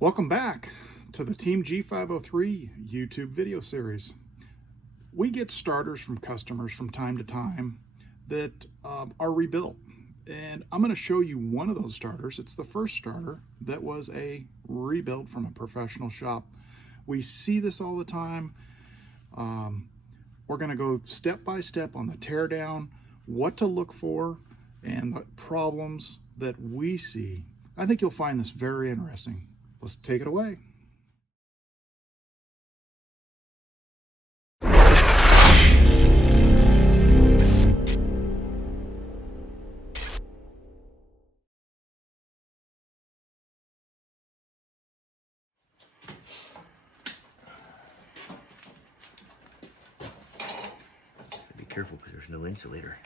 Welcome back to the Team G503 YouTube video series. We get starters from customers from time to time that are rebuilt. And I'm going to show you one of those starters. It's the first starter that was a rebuild from a professional shop. We see this all the time. We're going to go step by step on the teardown, what to look for, and the problems that we see. I think you'll find this very interesting. Let's take it away. Be careful because there's no insulator.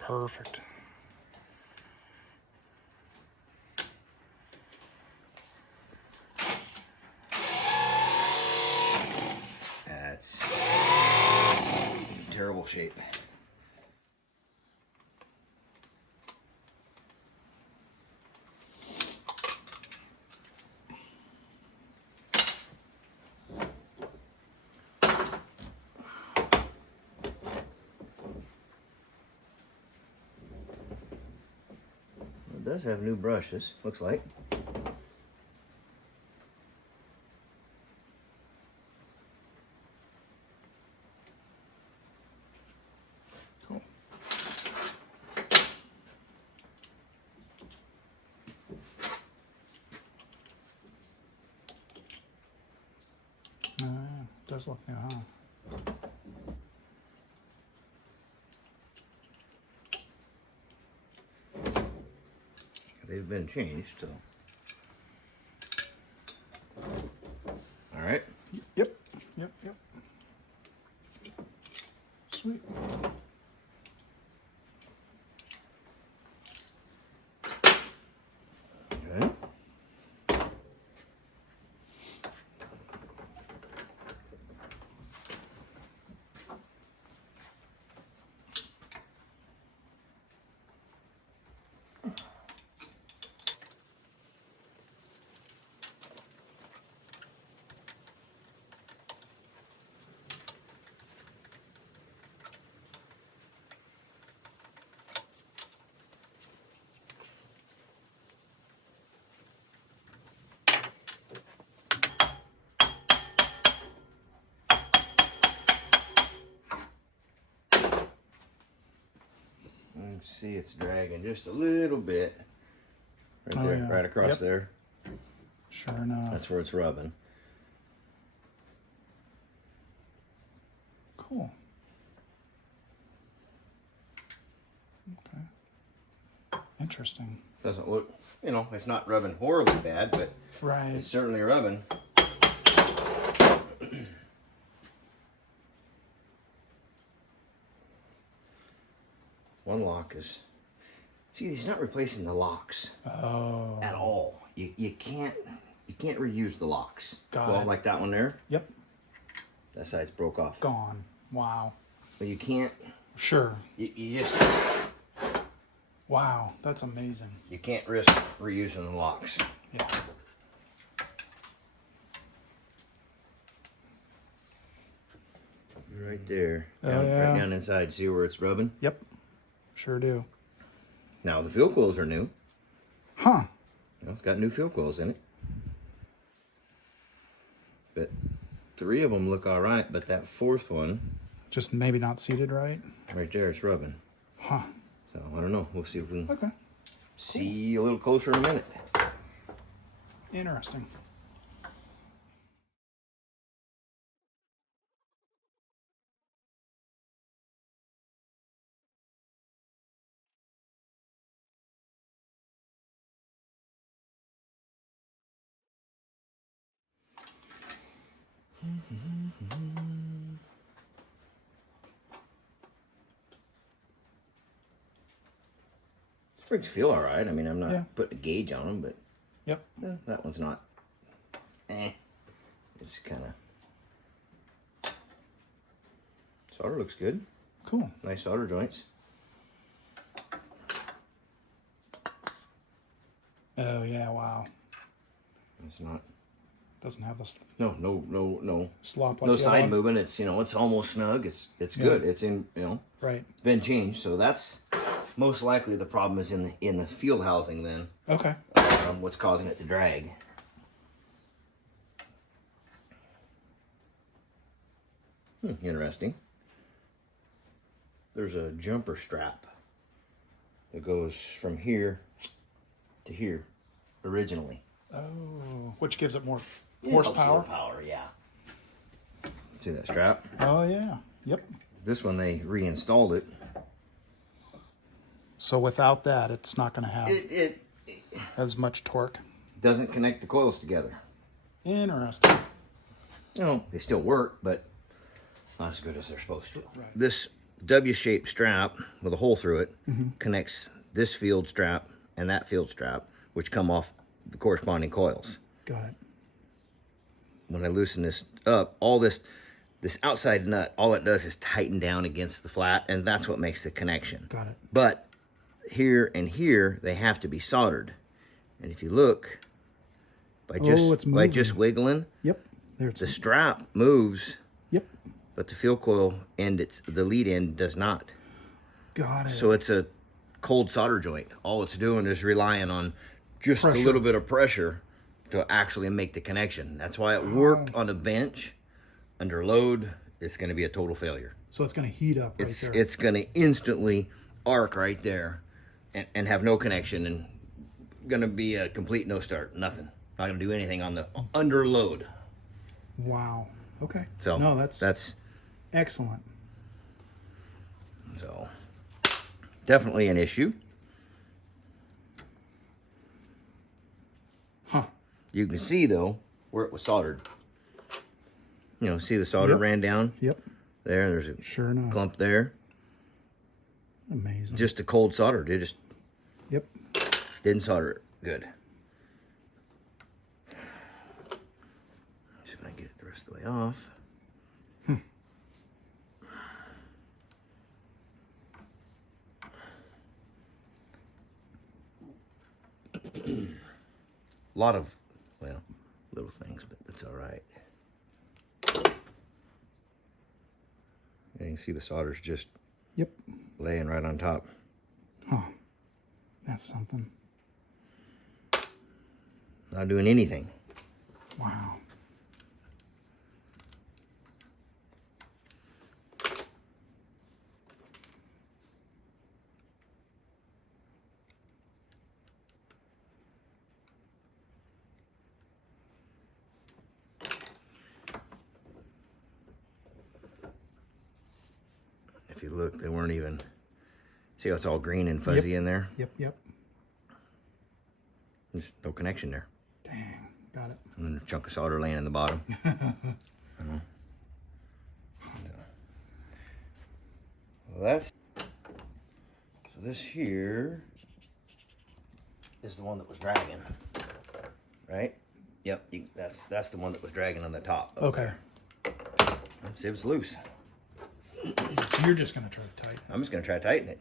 Perfect. That's in terrible shape. It does have new brushes, looks like. Cool. Does look new, huh? They've been changed, so. All right. Yep. Sweet. Okay. See, it's dragging just a little bit. Right there, yeah. right across Yep. there. Sure enough. That's where it's rubbing. Cool. Okay. Interesting. Doesn't look, you know, it's not rubbing horribly bad, but Right. it's certainly rubbing. One lock is, see, he's not replacing the locks Oh. at all. You can't reuse the locks. Got Well, it. like that one there, Yep. that side's broke off. Gone. Wow. But you can't, Sure. you just, Wow. That's amazing. you can't risk reusing the locks. Yeah. Right there, Oh, down, yeah. right down inside. See where it's rubbing? Yep. Sure do. Now the fuel coils are new. Huh. You know, it's got new fuel coils in it. But 3 of them look all right, but that 4th one, Just maybe not seated right. right there, it's rubbing. Huh. So I don't know. We'll see if we can Okay. see a little closer in a minute. Interesting. Springs feel all right. I mean, I'm not Yeah. putting a gauge on them, but Yep. that one's not. It's kind of. Solder looks good. Cool. Nice solder joints. Oh yeah, wow. It's not. Doesn't have this. No Slop like no the side other one. movement. It's, you know, it's almost snug. It's good. It's in, you know, Right. it's been changed. So that's most likely the problem is in the field housing then. Okay. What's causing it to drag. Interesting. There's a jumper strap that goes from here to here originally. Oh, which gives it more It horsepower? helps more power, yeah. See that strap? Oh yeah. Yep. This one they reinstalled it. So without that, it's not going to have It as much torque. doesn't connect the coils together. Interesting. You know, they still work, but not as good as they're supposed to. Right. This W-shaped strap with a hole through it connects this field strap and that field strap, which come off the corresponding coils. Got it. When I loosen this up, all this outside nut, all it does is tighten down against the flat, and that's what makes the connection. Got it. But here and here, they have to be soldered. And if you look, by just wiggling, Yep. There it's. the strap moves, Yep. but the field coil end, the lead end does not. Got it. So it's a cold solder joint. All it's doing is relying on just Pressure. a little bit of pressure to actually make the connection. That's why it worked on a bench. Under load, it's going to be a total failure. So it's going to heat up right there. It's going to instantly arc right there and have no connection, and going to be a complete no start. Nothing. Not going to do anything on the under load. Wow. Okay. So no, that's excellent. So definitely an issue. Huh. You can see though where it was soldered. You know, see the solder ran down? Yep. There's a Sure enough. clump there. Amazing. Just a cold solder. They just Yep. didn't solder it good. See if I can get it the rest of the way off. A lot of, well, little things, but that's all right. You can see the solder's just Yep. laying right on top. Huh. That's something. Not doing anything. Wow. If you look, they weren't even, see how it's all green and fuzzy in there? Yep. Yep. There's no connection there. Dang. Got it. And then a chunk of solder laying in the bottom. Well, that's, so this here is the one that was dragging, right? Yep, that's the one that was dragging on the top. Okay. Let's see if it's loose. You're just going to try to tighten. I'm just gonna try to tighten it.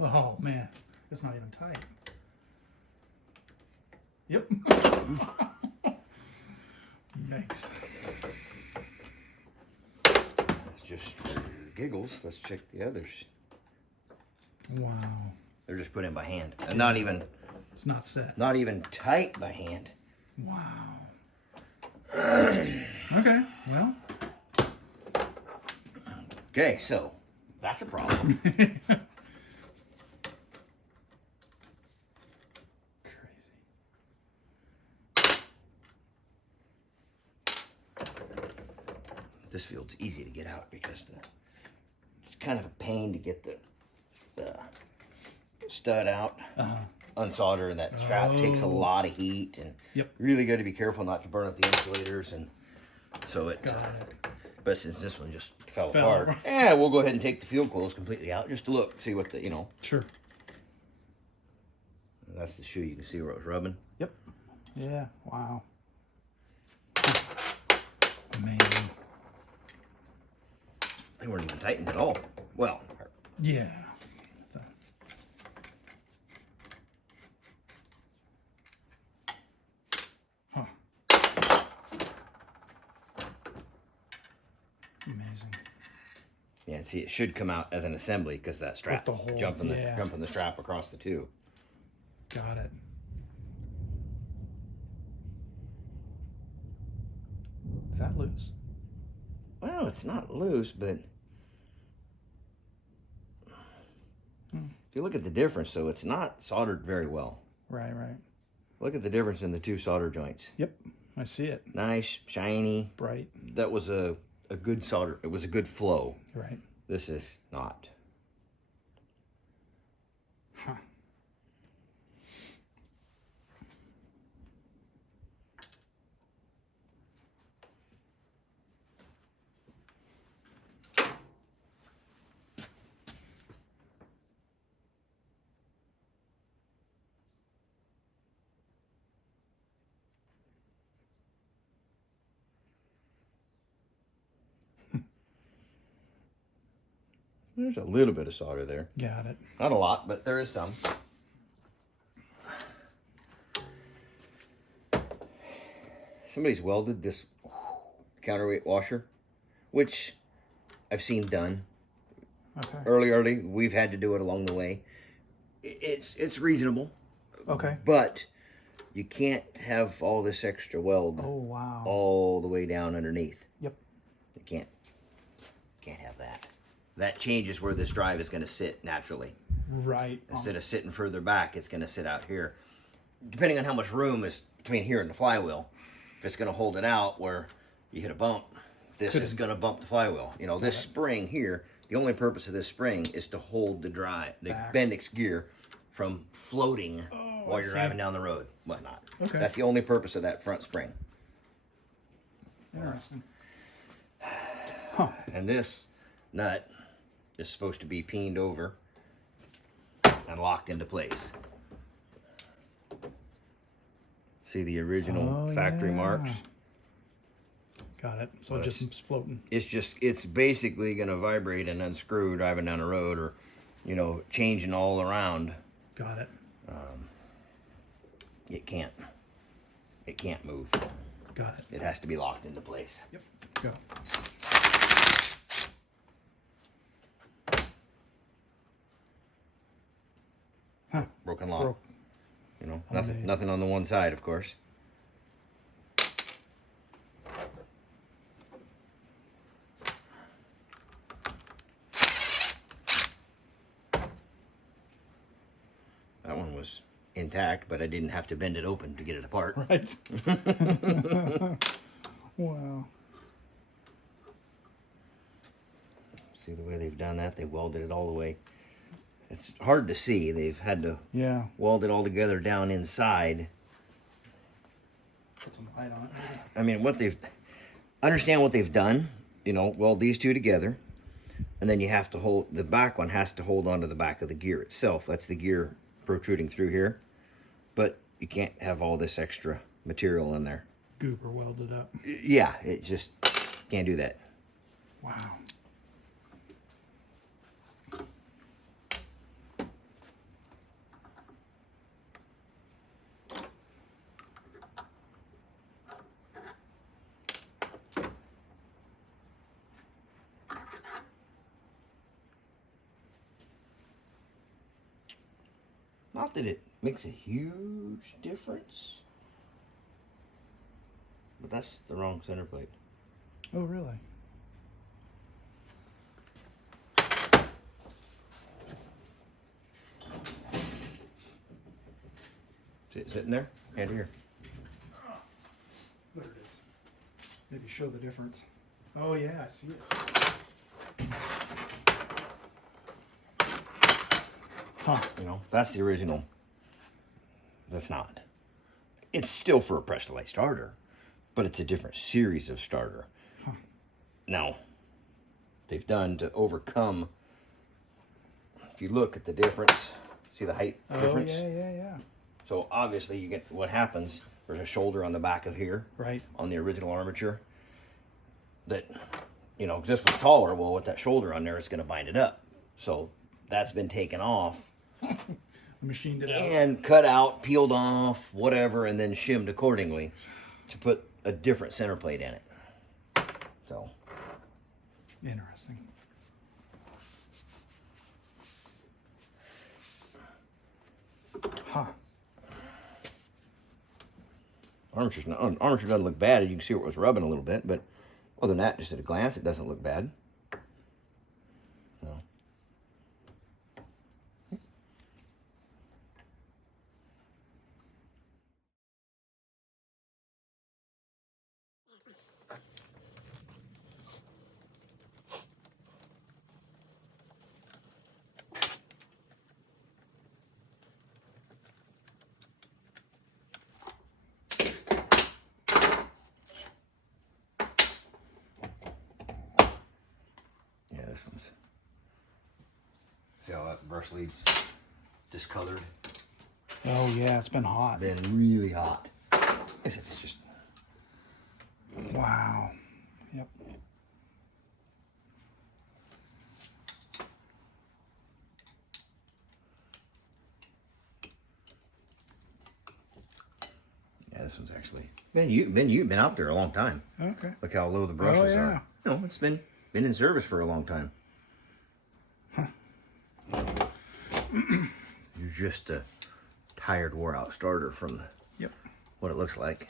Oh man, it's not even tight. Yep. Yikes. Just for giggles, let's check the others. Wow. They're just put in by hand, and not even It's not set. tight by hand. Wow. Okay. Well. Okay, so that's a problem. Crazy. This field's easy to get out because it's kind of a pain to get the stud out, unsolder, and that strap takes a lot of heat, and really got to be careful not to burn up the insulators, and so it. But since this one just fell apart, yeah, we'll go ahead and take the field coils completely out just to look, see what the, you know. Sure. That's the shoe. You can see where it was rubbing. Yep. Yeah. Wow. Amazing. They weren't even tightened at all. Well. Yeah. Yeah, see, it should come out as an assembly because that strap the hole, jumping the strap across the two. Got it. Is that loose? Well, it's not loose, but if you look at the difference, so it's not soldered very well. Right, right. Look at the difference in the two solder joints. Yep, I see it. Nice, shiny. Bright. That was a good solder. It was a good flow. Right. This is not. Huh. There's a little bit of solder there. Got it. Not a lot, but there is some. Somebody's welded this counterweight washer, which I've seen done. Okay. Early, we've had to do it along the way. It's reasonable. Okay. But you can't have all this extra weld wow. all the way down underneath. Yep. You can't have that. That changes where this drive is going to sit naturally. Right. Instead of sitting further back, it's going to sit out here. Depending on how much room is between here and the flywheel, if it's going to hold it out where you hit a bump, this is going to bump the flywheel. You know, this spring here, the only purpose of this spring is to hold the Bendix gear from floating while you're driving down the road, whatnot. Okay. That's the only purpose of that front spring. Interesting. Huh. And this nut is supposed to be peened over and locked into place. See the original factory marks? Got it. So it just keeps floating. It's basically going to vibrate and unscrew driving down the road, or, you know, changing all around. Got it. It can't move. Got it. It has to be locked into place. Yep. Go. Huh. Broken lock. Broke. You know, nothing on the one side, of course. That one was intact, but I didn't have to bend it open to get it apart. Right. Wow. See the way they've done that? They welded it all the way. It's hard to see. They've had to weld it all together down inside. Put some light on it. I mean, understand what they've done. You know, weld these two together, and then you have to hold, the back one has to hold onto the back of the gear itself. That's the gear protruding through here. But you can't have all this extra material in there. Goober welded up. Yeah, it just can't do that. Wow. Not that it makes a huge difference, but that's the wrong center plate. Oh, really? See it sitting there? Hand here. There it is. Maybe show the difference. Oh, yeah, I see it. Huh. You know, that's the original. That's not. It's still for a press-to-light starter, but it's a different series of starter. Huh. Now, they've done to overcome, if you look at the difference, see the height difference? Oh, yeah. So obviously you get what happens, there's a shoulder on the back of here, Right. on the original armature, that, you know, this was taller, well, with that shoulder on there, it's going to bind it up. So that's been taken off. Machined it out. And cut out, peeled off, whatever, and then shimmed accordingly to put a different center plate in it. So. Interesting. Huh. Armature doesn't look bad. You can see where it was rubbing a little bit, but other than that, just at a glance, it doesn't look bad. No. This one's, see how that brush lead's discolored? Oh yeah, it's been hot. Been really hot. It's just, wow. Yep. yeah, this one's actually been out there a long time. Okay. Look how low the brushes yeah. are. No, it's been in service for a long time. Huh. You're just a tired, wore out starter from Yep. what it looks like.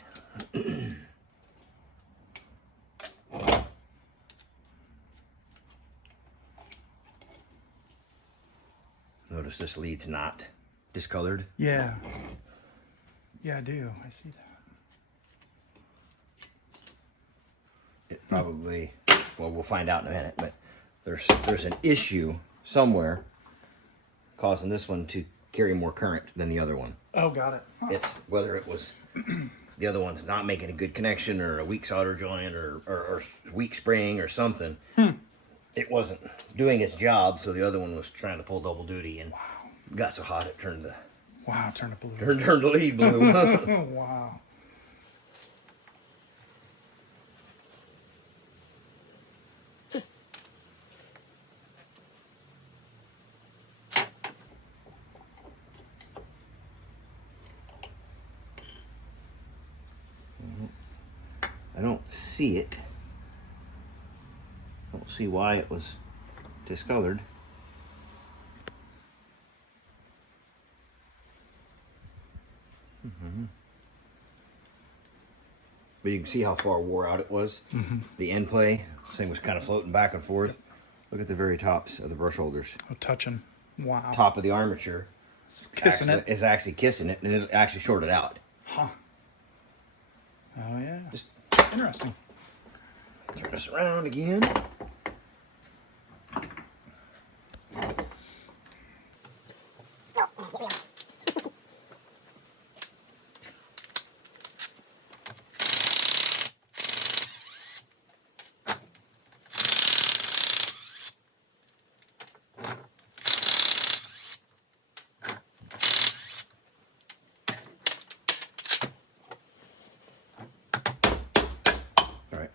Notice this lead's not discolored. Yeah. Yeah, I do. I see that. It probably, well, we'll find out in a minute, but there's an issue somewhere causing this one to carry more current than the other one. Oh, got it. Huh. It's whether it was the other one's not making a good connection, or a weak solder joint, or weak spring or something. It wasn't doing its job, so the other one was trying to pull double duty, and got so hot it turned the Turned it blue. turned the lead blue. Wow. I don't see it. I don't see why it was discolored. But you can see how far wore out it was. The end play thing was kind of floating back and forth. Look at the very tops of the brush holders. Oh, touching. Wow. Top of the armature Kissing it. is actually kissing it, and it actually shorted out. Huh. Oh, yeah. Just Interesting. turn this around again. All right.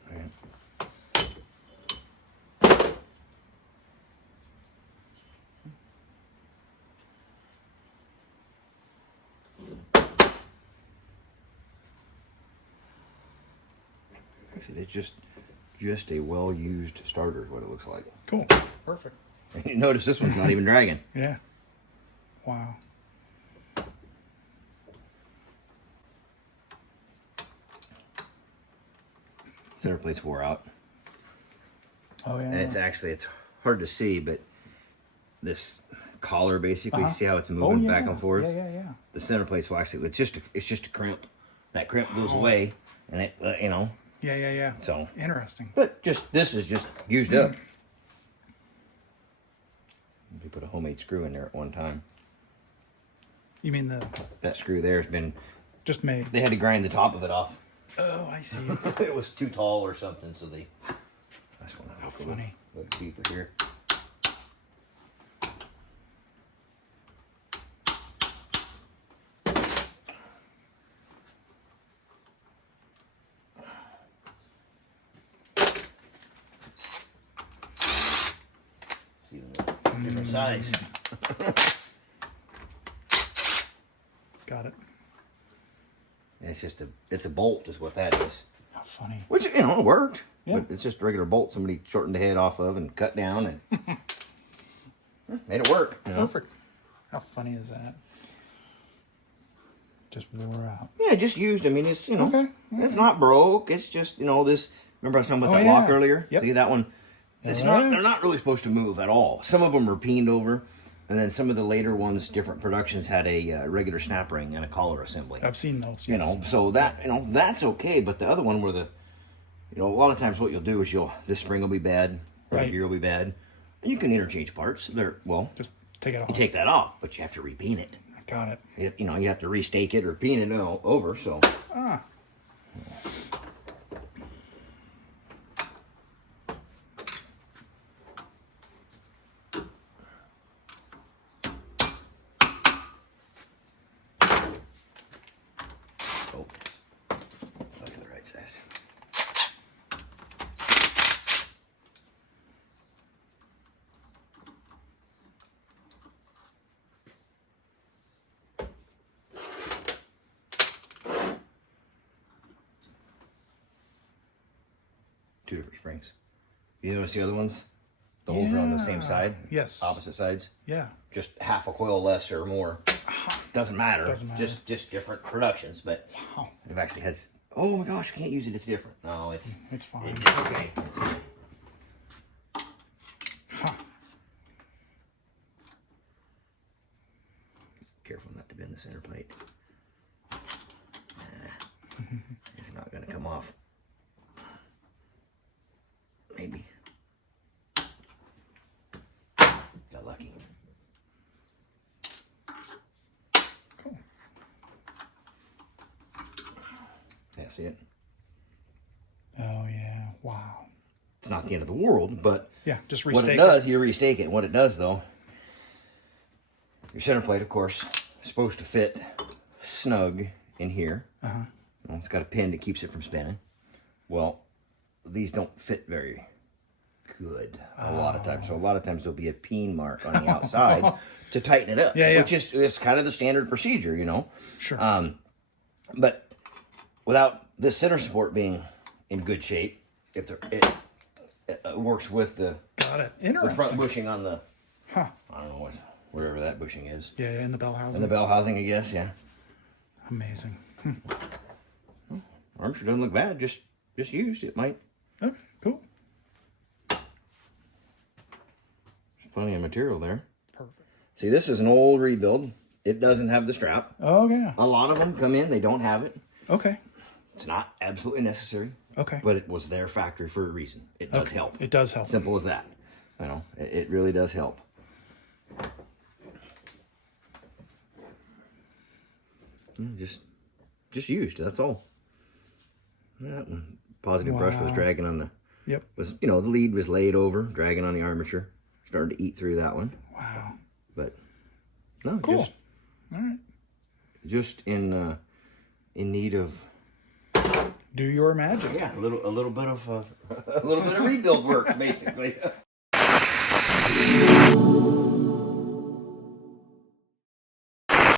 Like I said, it's just a well-used starter is what it looks like. Cool. Perfect. And you notice this one's not even dragging. Yeah. Wow. Center plate's wore out. Oh, yeah. And it's hard to see, but this collar basically, see how it's moving back and forth? Yeah. The center plate's will actually, it's just a crimp. That crimp goes away, and it, you know. Yeah. So. Interesting. But this is just used up. They put a homemade screw in there at one time. You mean That screw there has been just made? They had to grind the top of it off. Oh, I see. It was too tall or something, so they. That's one. How funny. A little deeper here. It's even a different size. Got it. It's a bolt is what that is. How funny. Which, it worked. Yeah. But it's just a regular bolt somebody shortened the head off of and cut down and made it work. Perfect. How funny is that? Just wore out. Yeah, just used. I mean, it's, you know, Okay. it's not broke. It's just, you know, this. Remember I was talking about that lock earlier? Yep. See that one? It's not. They're not really supposed to move at all. Some of them are peened over, and then some of the later ones, different productions had a regular snap ring and a collar assembly. I've seen those. You know, so that, you know, that's okay. But the other one where the, you know, a lot of times what you'll do is this spring will be bad, or the gear will be bad, and you can interchange parts. Just take it off. You take that off, but you have to repeen it. Got it. You know, you have to restake it or peen it over. So. Ah. Look at the right size. Two different springs. You notice the other ones? The holes are on the same side? Yes. Opposite sides? Yeah. Just half a coil less or more. Doesn't matter. Doesn't matter. Just different productions, but Wow. they've actually had. Oh my gosh, I can't use it. It's different. No, it's fine. It's okay. It's okay. Huh. Careful not to bend the center plate. It's not going to come off. Maybe. Got lucky. Cool. Yeah, see it? Oh yeah. Wow. It's not the end of the world, but Yeah, just what restake it does, you restake it. What it does, though, your center plate, of course, is supposed to fit snug in here. Well, it's got a pin that keeps it from spinning. Well, these don't fit very good a lot of times. So a lot of times there'll be a peen mark on the outside to tighten it up. Yeah. Which is, it's kind of the standard procedure, you know. Sure. But without this center support being in good shape, if it works with the Got it. the Interesting. front bushing on the, Huh. I don't know, wherever that bushing is. Yeah, in the bell housing. In the bell housing, I guess, yeah. Amazing. Armature doesn't look bad, just used. It might. Okay, cool. There's plenty of material there. Perfect. See, this is an old rebuild. It doesn't have the strap. Oh yeah. A lot of them come in, they don't have it. Okay. It's not absolutely necessary. Okay. But it was their factory for a reason. It does help. It does help. Simple as that. You know, it really does help. Just used. That's all. That one. Positive brush was dragging on the. Yep. The lead was laid over, dragging on the armature, starting to eat through that one. Wow. But no, Cool. All right. just in need of. Do your magic. Yeah, a little bit of rebuild work, basically.